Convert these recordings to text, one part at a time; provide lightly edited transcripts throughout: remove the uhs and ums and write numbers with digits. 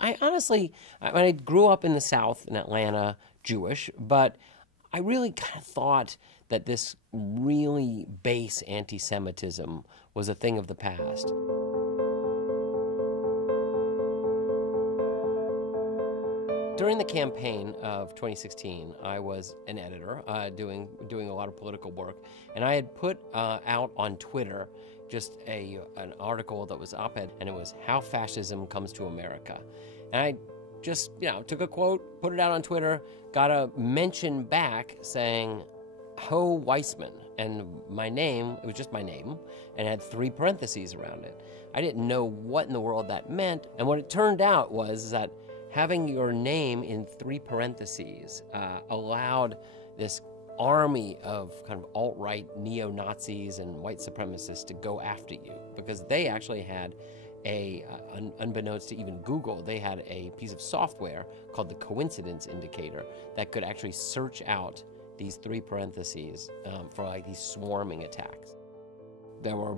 I honestly, I grew up in the South, in Atlanta, Jewish, but I really kind of thought that this really base anti-Semitism was a thing of the past. During the campaign of 2016, I was an editor doing a lot of political work, and I had put out on Twitter just an article that was op-ed, and it was "How Fascism Comes to America." And I just, took a quote, put it out on Twitter, got a mention back saying, "Ho Weisman," and my name, it was just my name, and it had 3 parentheses around it. I didn't know what in the world that meant, and what it turned out was that having your name in 3 parentheses allowed this army of kind of alt-right neo-Nazis and white supremacists to go after you, because they actually had unbeknownst to even Google, they had a piece of software called the coincidence indicator that could actually search out these 3 parentheses for like these swarming attacks. There were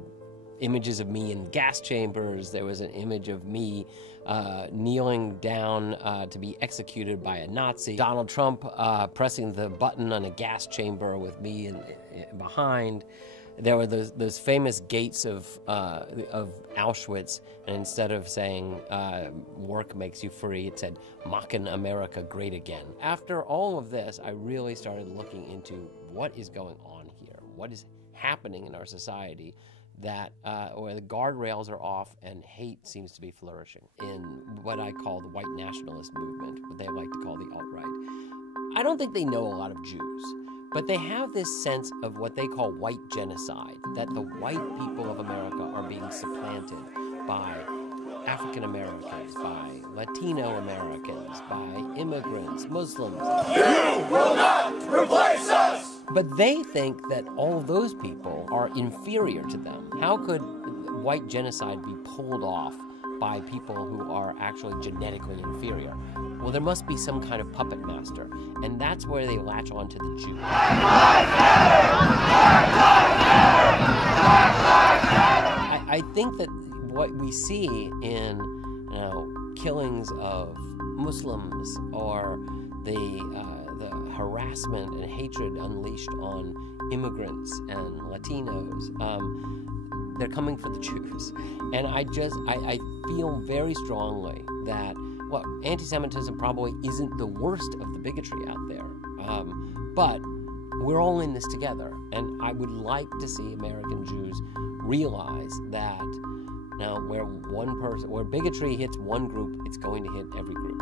images of me in gas chambers. There was an image of me kneeling down to be executed by a Nazi. Donald Trump pressing the button on a gas chamber with me behind. There were those famous gates of Auschwitz, and instead of saying "work makes you free," it said "Machen America Great Again." After all of this, I really started looking into what is going on here, what is happening in our society, that where the guardrails are off and hate seems to be flourishing in what I call the white nationalist movement, what they like to call the alt-right. I don't think they know a lot of Jews, but they have this sense of what they call white genocide, that the white people of America are being supplanted by African Americans, by Latino Americans, by immigrants, Muslims. You will not replace us! But they think that all those people are inferior to them. How could white genocide be pulled off by people who are actually genetically inferior? Well, there must be some kind of puppet master, and that's where they latch on to the Jew. I think that what we see in killings of Muslims or the harassment and hatred unleashed on immigrants and Latinos, they're coming for the Jews. And I feel very strongly that, well, anti-Semitism probably isn't the worst of the bigotry out there, but we're all in this together. And I would like to see American Jews realize that where bigotry hits one group, it's going to hit every group.